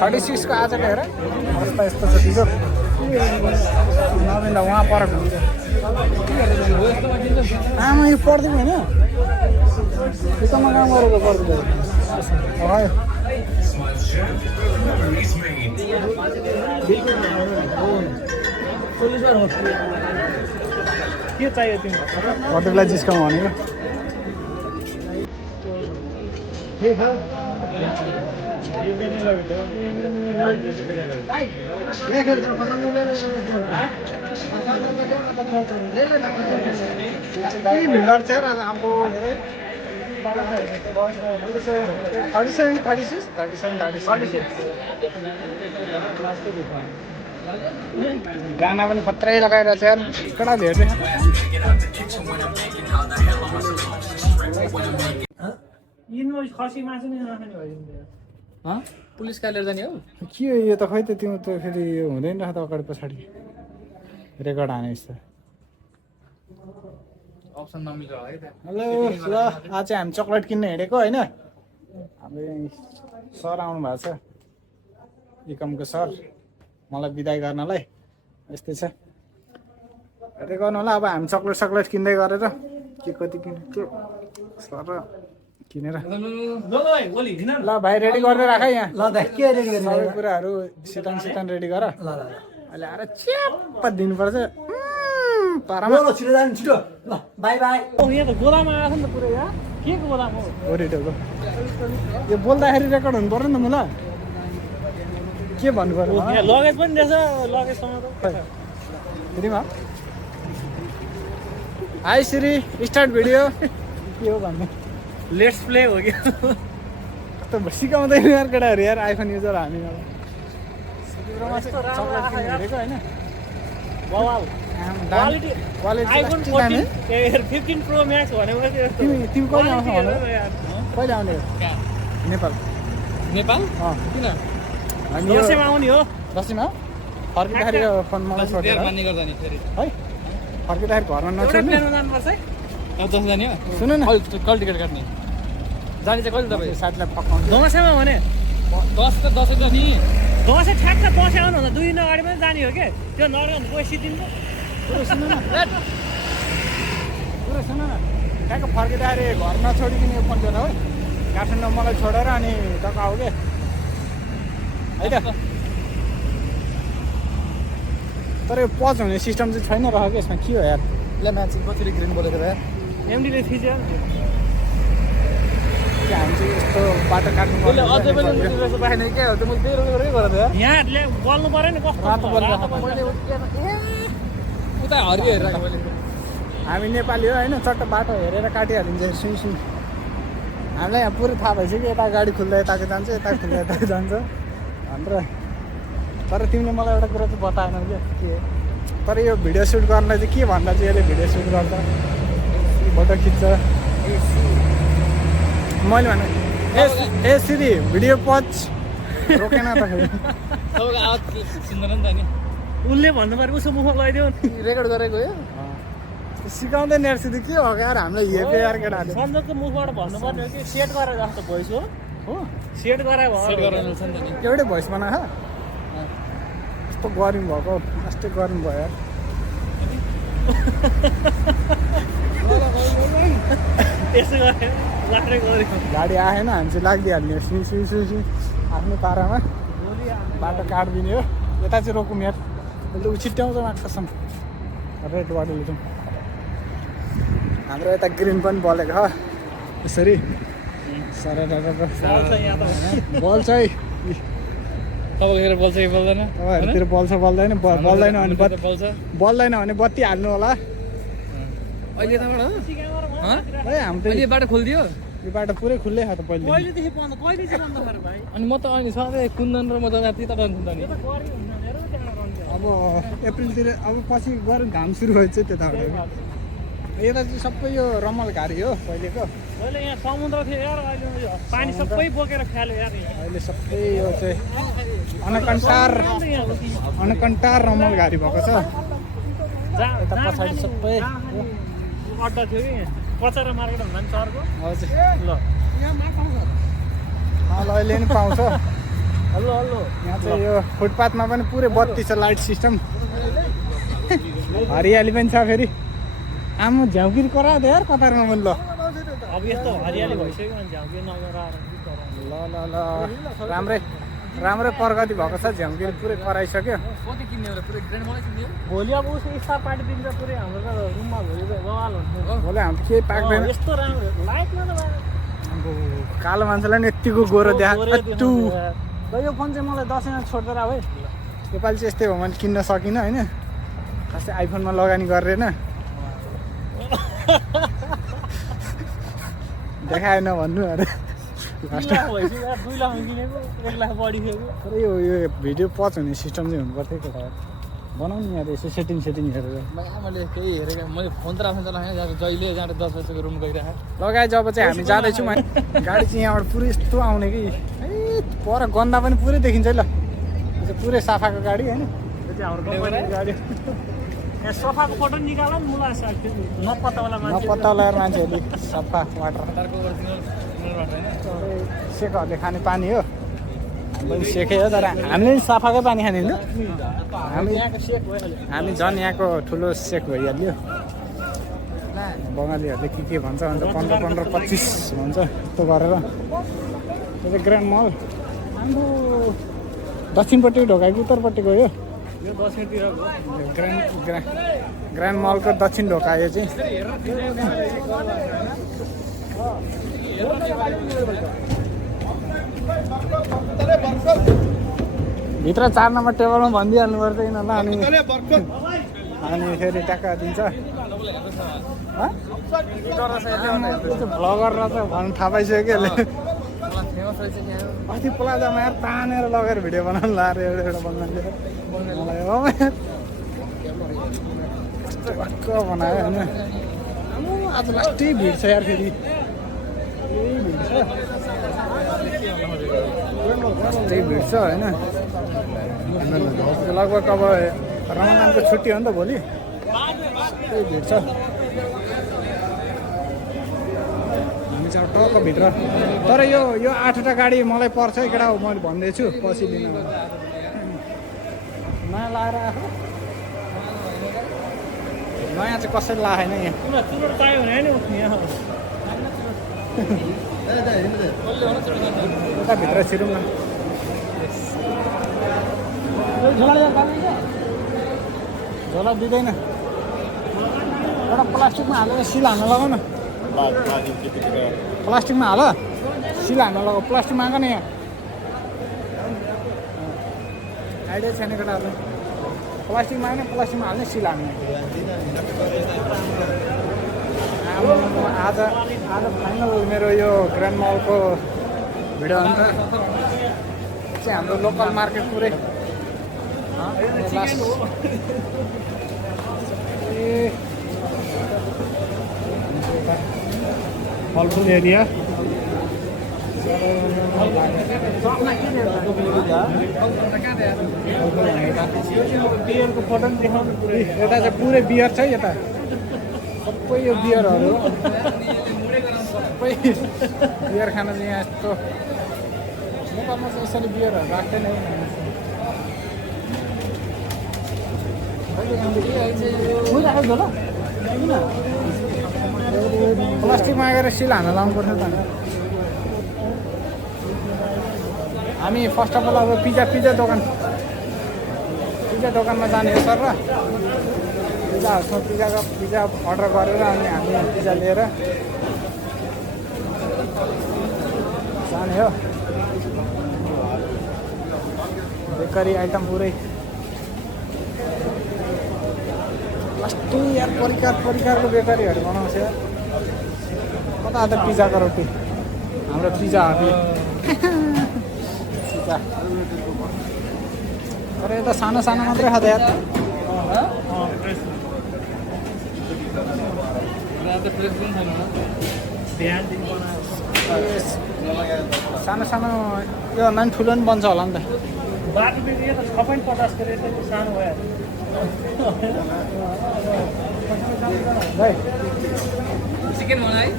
36 को आजको हेर अवस्था यस्तो छ दिजो नभन्दा उहाँ पर आमा यो पर्दैन होइन काम गरेको पर्दैन के चाहियो तिमीलाई होटललाई डिस्काउन्ट भनेको हमको 37 गाना पनि खत्रै लगाइरहेछ यार कडा भेट्छ पुलिस कहाँ लिएर जाने हो के यो त खै त तिम्रो त फेरि यो हुँदैन रहेछ त अगाडि पछाडि रेकर्ड हाने जस्तो अप्सन नमिल्छ है हेलो ल आज चाहिँ हामी चक्लेट किन्न हिँडेको होइन हाम्रो सर आउनु भएको छ इकमको सर मलाई बिदाई गर्नलाई यस्तै छ हेर्दै गर्नु होला अब हामी चक्लेट किन्दै गरेर के कति किन्यो सर किनेर ल भाइ रेडी गर्दै राख यहाँ ल दाइ के रेडी गर्ने सबै कुराहरू सितान रेडी गर ल अहिले आएर च्याप्प दिनुपर्छ ल छिटो जानु छिटो ल बाई बाई यहाँ त गोदाम आएको छ नि त पुरै यहाँ के को गोदाम हो ओरिटोको यो बोल्दाखेरि रेकर्ड हुनु पर्यो नि त मलाई के भन्नु पर्यो यहाँ लगेज पनि रहेछ लगेजसँग त श्रीमा हाई श्री स्टार्ट भिडियो के हो भन्नु लेट्स प्ले हो कि कस्तो सिकाउँदैन यार केटाहरू यार आइफोन युजर हामी हेरेको होइन आइफोन 15 प्रो म्याक्स भनेको तिमी कहिले आउँछ कहिले आउने नेपाल नेपाल किन दसैँमा आउने हो दसैँमा फर्किँदाखेरि फोन मलाई छोडेर मान्ने गर्दा नि फेरि है फर्किँदाखेरि घरमा नछोड्नु जानुपर्छ है अब दसैँ जाने हो सुन न कल टिकट काट्ने जाने चाहिँ कहिले तपाईँ साथीलाई पकाउनु दसैँमा भने दसैँ त नि दसैँ ठ्याक्क दसैँ आउनुभन्दा 2 दिन अगाडि पनि जाने हो कि त्यो नर्गाउनु पैसा दिन्छ कुरो सुन न ठ्याक्क फर्किँदाखेरि घर नछोडिकन यो फोन गरेर है काठमाडौँ मलाई छोडेर अनि टक्क आऊ के है त तर यो पच हुने सिस्टम चाहिँ छैन रह कि यसमा के हो यार ल मान्छे कसरी ग्रिन बोलेको यार एमडीले थिच्यो हामी चाहिँ यस्तो बाटो काट्नु अझै पनि पाएन के हो त मैले त्यही रोकेर गरेँ त यहाँहरूले बोल्नु पऱ्यो नि कस्तो उता हरियो हेरेर मैले हामी नेपाली हो होइन चट्ट बाटो हेरेर काटिहालिन्छ सुन हामीलाई यहाँ पुरै थाहा भइसक्यो यता गाडी खुल्दा यताको जान्छ यता खुल्दा यताको जान्छ भनेर तर तिमीले मलाई एउटा कुरा चाहिँ बताएनौ क्या के तर यो भिडियो सुट गर्नलाई चाहिँ के भन्दा चाहिँ यसले भिडियो सुट गर्छ फोटो खिच्छ मैले भने ए सिरी भिडियो पच रोकेन त फेरि तपाईँको आवाज सुन्दैन नि त नि उसले भन्नु पऱ्यो उसको मुखमा लगाइदियो रेकर्ड गरेको हो सिकाउँदैन यार सिधै के हो यार हामीलाई हेपे यार केटाहरूले सञ्जोगको मुखबाट भन्नुपर्ने हो कि सेट गरेर जस्तो भोइस हो सेट गरेर सेट गरेर छ नि त नि एउटै भोइस बना यस्तो गरिम भएको यस्तै गरिम भयो यार यसो गरे लाट्रै गऱ्यो गाडी आएन हामी चाहिँ लाग्दिहाल्ने सु आफ्नो पारामा बाटो काटिदिने हो यता चाहिँ रोकौँ यार अहिले ऊ छिट्याउँछ माक्ससम रेड वाटरले जाउँ हाम्रो यता ग्रिन पनि बलेको छ यसरी सर बल्छ है तपाईँको बोल्छ कि बोल्दैन तपाईँहरूतिर बल्छ बल्दैन भने बत्ती हाल्नु होला अहिले है हाम्रो यो बाटो खोलिदियो यो बाटो पुरै खुल्लै छ त पहिले कहिलेदेखि बन्द कहिले चाहिँ बन्द भयो भाइ अनि म त अनि सधैँ कुन्दन र म त त्यता रहन्छु नि अब अप्रिलतिर अब पछि गएर घाम सुरु भएछ त्यताबाट यता चाहिँ सबै यो रमल घारी हो पहिलेको अहिले यहाँ समुद्र थियो यार अहिले पानी सबै बोकेर फाल्यो यार अहिले सबै यो चाहिँ अनकन्टार रमल घारी भएको छ यता पछाडि सबै अड्डा थियो कि कचरा मार्केट भन्दा पनि चर्को हजुर ल अहिले नि पाउँछ हल्लो हल्लो यहाँ चाहिँ यो फुटपाथमा पनि पुरै बत्ती छ, लाइट सिस्टम, हरियाली पनि छ। फेरि आमा झ्याउकिरी करायो त यार कतारमा पनि। ल अब यस्तो हरियाली भइसक्यो भने झ्याउके नगराएर के गराउनु। ल ल ल राम्रै राम्रै प्रगति भएको छ, झ्याउकिरी पुरै कराइसक्यो। कति किन्ने हो पुरै ग्रान्ड मलाई किन्ने हो। भोलि अब उसको स्टार पार्टी दिन्छ पुरै हाम्रो त रुममा भोलि त बवाल हुन्छ। भोलि हाम्रो केही पाक्दैन। यस्तो राम्रो लाइटमा त अब कालो मान्छेलाई नि यत्तिको गोरो देखाएको। यो फोन चाहिँ मलाई 10,000 छोड्दै है। योपालि चाहिँ यस्तै हो, मैले किन्न सकिनँ होइन। खासै आइफोनमा लगानी गरेन, देखाएन भन्नु अरे। 2 लाख किनेको 1 लाख बढिसक्यो। तर यो भिडियो पच हुने सिस्टम चाहिँ हुनुपर्थ्यो केटा, बनाउनु यहाँ यसो सेटिङ हेरेर। मैले केही हेरेको, मैले फोन त राम्रो चलाएँ। जहिले जहाँ 10 बजेको रुम गइरहेको लगाएँ। जब चाहिँ हामी जाँदैछौँ गाडी चाहिँ यहाँबाट पुरै यस्तो आउने कि पर गन्दा पनि पुरै देखिन्छ है। ल यो चाहिँ पुरै सफाको गाडी होइन, यो चाहिँ हाम्रो कम्पनीको गाडी। यहाँ सफाको फोटो निकाल नि मुला नपत्तावाला मान्छे नपत्ता लगाएर मान्छेहरूले सफा वाटर सेकहरूले खाने पानी हो। हामी सेकै हो, तर हामीले नि सफाकै पानी खाने होइन। हामी झन् यहाँको ठुलो सेक भइहाल्यो। बङ्गालीहरूले के भन्छ 15, 25 भन्छ यस्तो गरेर। यो चाहिँ ग्रान्ड मल हाम्रो दक्षिणपट्टि ढोका कि उत्तरपट्टिको हो। यो दक्षिणतिरको ग्रान्ड मलको दक्षिण ढोका यो चाहिँ। भित्र 4 नम्बर टेबलमा भनिदिइहाल्नु पर्छ यिनीहरूलाई। अनि फेरि ट्याक्क दिन्छ। भ्लगर रहेछ भन्नु थाहा पाइसक्यो कि अस्ति प्लाजामा यार तानेर लगेर भिडियो बनाउनु लाएर एउटा बङ्गालीले मलाई हो यस्तो भक्क बनायो होइन। आज लास्टै भिड छ यार, फेरि यही भिड छ, त्यही भिड छ होइन। लगभग अब रमजानको छुट्टी हो नि त भोलि, त्यही भिड छ। हामी चाहिँ टक्क भित्र, तर यो 8वटा गाडी मलाई पर्छ है केटा, मैले भन्दैछु पछि लिनु। नयाँ लाएर आएको नयाँ चाहिँ कसैले लाएन यहाँ। पायो भने नि यहाँ उता भित्र छिरौँ न। झोला दिँदैन, एउटा प्लास्टिकमा हालेर सिल हाल्न लगाऊ न। प्लास्टिकमा हाल, सिल हाल्न लगाऊ। प्लास्टिक माग न यहाँ, आइडिया छैन केटाहरूलाई। प्लास्टिक माग्ने, प्लास्टिकमा हाल्ने, सिल हाल्ने। आज फाइनल मेरो यो ग्रान्ड मलको भिडियो अन्त चाहिँ हाम्रो लोकल मार्केट पुरै फलफुल एरिया। बियरको फोटो पनि देखाउनु। यता चाहिँ पुरै बियर छ, यता सबै यो बियरहरू सबै बियर खान चाहिँ यहाँ यस्तो नेपालमा चाहिँ यसरी बियरहरू राख्दैन है। प्लास्टिक मागेर सिल हाल्न लाउनुपर्छ त। हामी फर्स्ट अफ अल अब पिज्जा दोकानमा जाने हो सर। र पिज्जा हाउसमा पिज्जा अर्डर गरेर अनि हामी पिज्जा लिएर जाने हो। बेकरी आइटम पुरै कस्तो यार परिकारको बेकरीहरू बनाउँछ यार। कता त पिज्जाको रोटी, हाम्रो पिज्जा हबी पिज्जा। तर यता सानो मात्रै खाँदा यार। सानो यो मान्छे ठुलो पनि बन्छ होला नि त। बाटो बिग्रियो त 6.50 गरेर सानो भयो। भाइ चिकन मलाई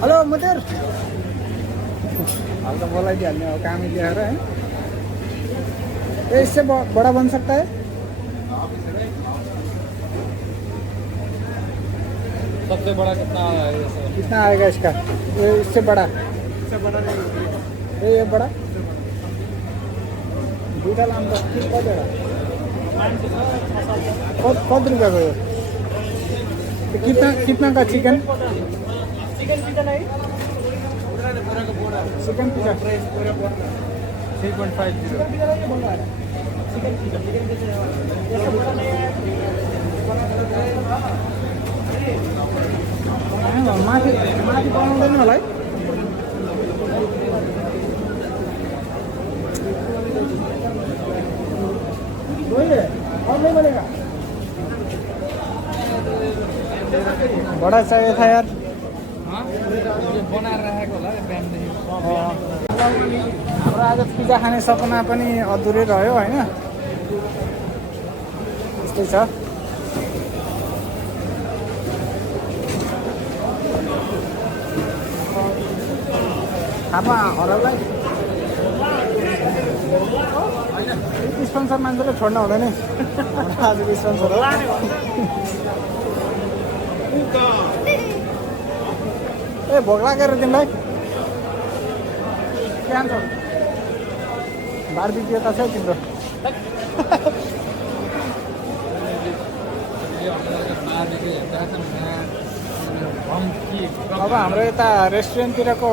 हेलो मुतिर हल्का बोलाइदिहाल्ने हो काम दिएर है। ये इससे बड़ा बन सकता है? सबसे बड़ा कितना है ये सब? कितना आएगा इसका? ये इससे बड़ा? इससे बड़ा नहीं। ये बड़ा दुईटा लाम त के कतिवटा कति रुपियाँको यो? कितना का चिकन? चिकन पिज्जा नहीं? Chicken pizza 3.50। माथि बनाउँदैन होला है? बड़ा चाहिए था यार। बनाएर राखेको होला बिहानदेखि। हाम्रो आज पिज्जा खाने सपना पनि अधुरै रह्यो होइन। त्यस्तै छ। थापा हराउलाई स्पोन्सर मान्छेले छोड्न हुँदैन है। हाम्रो आजको स्पोन्सर हो। ए भोक लागेर तिमीलाई के खान्छौ? बारबिक्यू त छ तिम्रो। अब हाम्रो यता रेस्टुरेन्टतिरको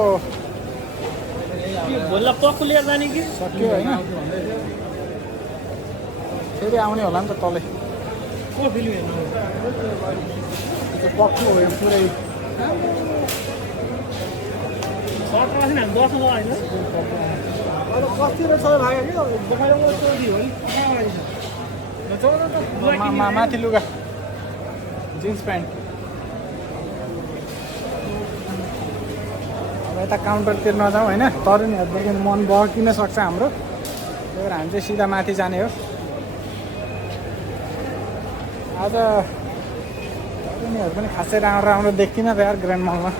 भोल्ला पक्कु लिएर जाने कि सक्यो होइन। फेरि आउने होला नि त तलै। को फिल्म हेर्नु? त्यो पक्कु हो यो पुरै। सर्ट राखेन हामी 10 मा हैन। कति रहेछ लाग्यो कि बखाइलो चोरी हो नि। माथि लुगा जिन्स प्यान्ट। अब यता काउन्टरतिर नजाउँ होइन। तरुनीहरूदेखि मन बहकिन सक्छ हाम्रो। त्यही भएर हामी चाहिँ सिधा माथि जाने हो आज। तरुनीहरू पनि खासै राम्रो राम्रो देखिनँ त यार ग्रान्ड मलमा।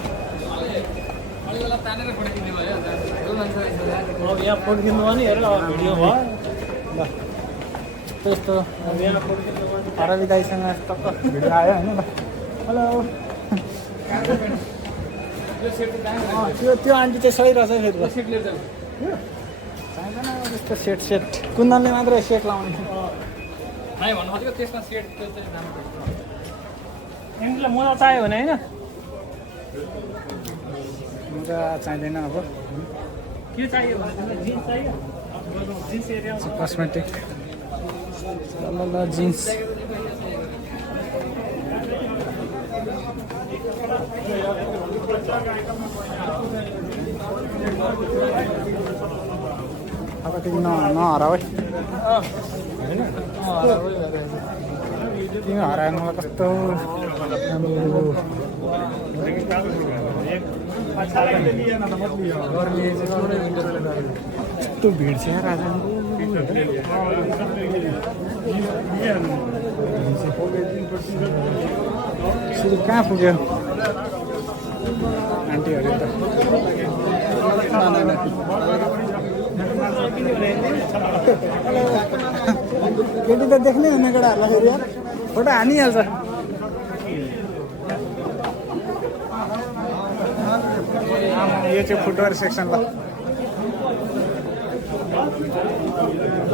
अब यहाँ फोटो खिच्नु भने हेर भिडियो भयो। ल त्यस्तो हरबी दाइसँग टक्क भिडियो आयो होइन। ल हेलो। त्यो आन्टी चाहिँ सही रहेछ फेरि। चाहिँदैन अब त्यस्तो सेट कुन्दनले मात्रै सेट लाउने। भन्नु खोजेको त्यसमा सेट त्यो चाहिँ राम्रो छ। एन्डलाई मोजा चाहियो भने होइन मोजा चाहिँदैन। अब के चाहियो भने तिमीलाई जिन्स चाहियो? जिन्स एरिया कस्मेटिक ल जिन्स। अब तिमी नहराऊ है। तिमी हराएर मलाई कस्तो यस्तो भिड छ यहाँ राजा। कहाँ पुग्यो आन्टीहरू त? केटी त देख्नै हुने केटाहरूलाई फेरि यार फोटो हानिहाल्छ। यो चाहिँ फुटवेयर सेक्सन। ल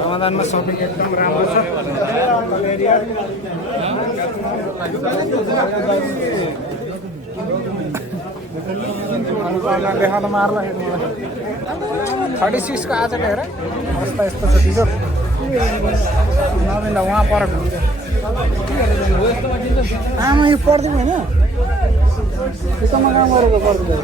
रमजानमा सपिङ एकदम राम्रो छ। देखाउन मार्ला 36 को आजको हेर अवस्था यस्तो छ। दिजो नमिल्दा उहाँ पर आमा यो पर्दैन होइन। त्यस्तोमा काम गरेको पर्दैन।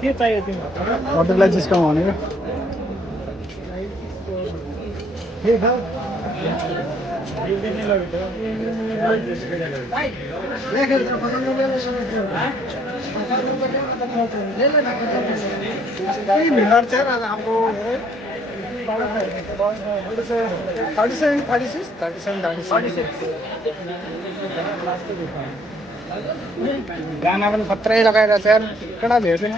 के चाहियो तिमीलाई? होटललाई डिस्काउन्ट भनेको भिड छ आज हाम्रो गाना पनि खत्रै लगाइरहेको छ यार कडा भेट्दैन